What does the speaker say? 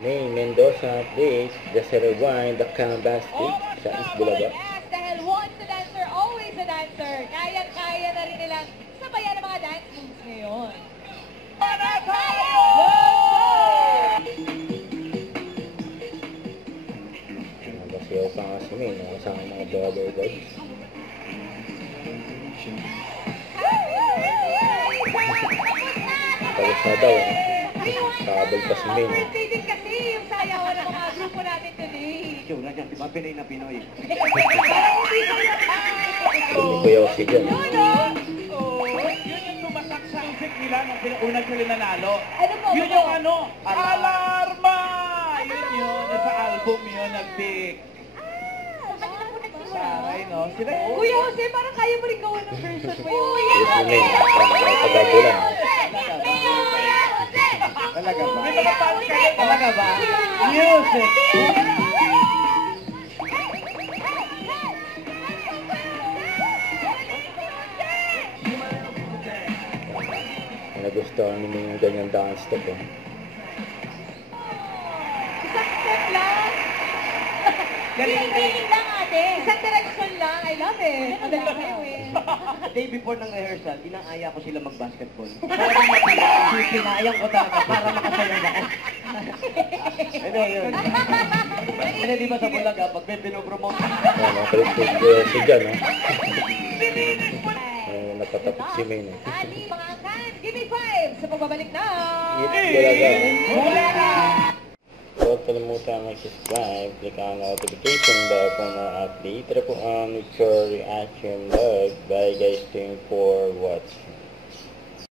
May Mendoza, please. Just rewind the canvas sa East Bulaga. Dahil once a dancer, always a dancer. Kaya-kaya na rin nilang sabayan ang mga dance moves ngayon. Basiyaw pa nga si May, nakasama mga brother guys. Tapos na daw, kakabal pa si May. Birthday din kasi yung sayawan ng mga grupo natin today. Yung nandiyan, di ba Pinoy na Pinoy? Hindi ko yung si Jan. Yun yung tumatak sa isip nila nung unang sila nanalo. Ano po? Yun yung ano, alarma! Yun yun, sa album yun, nag-pick. Saray, no? Sila yun. Kuya Jose, parang kaya mo rin gawin ng version mo yun. Yes, si May, pagkabulan. Talaga ba? May mga fans kayo. Talaga ba? Music! Nagustuhan niyo yung ganyan dance step. Isang step lang. Galing lang ate. Isang direction lang. I love it. Madali kayo eh. Day before ng rehearsal, inaaya ko sila mag-basketball. Pinayang ko talaga para makasayang ako. Ano yun? Ano di ba sa Bulaga, pag may pinopromote? Si Jan, no? Napatapit si May, no? Ali, mga kan, give me 5 sa pagbabalik na. East Bulaga. Bulaga! Huwag kalimutan mag-subscribe, click ang notification bell for more updates. Tara po ang with your reaction vlog. Bye guys, thank you for watching.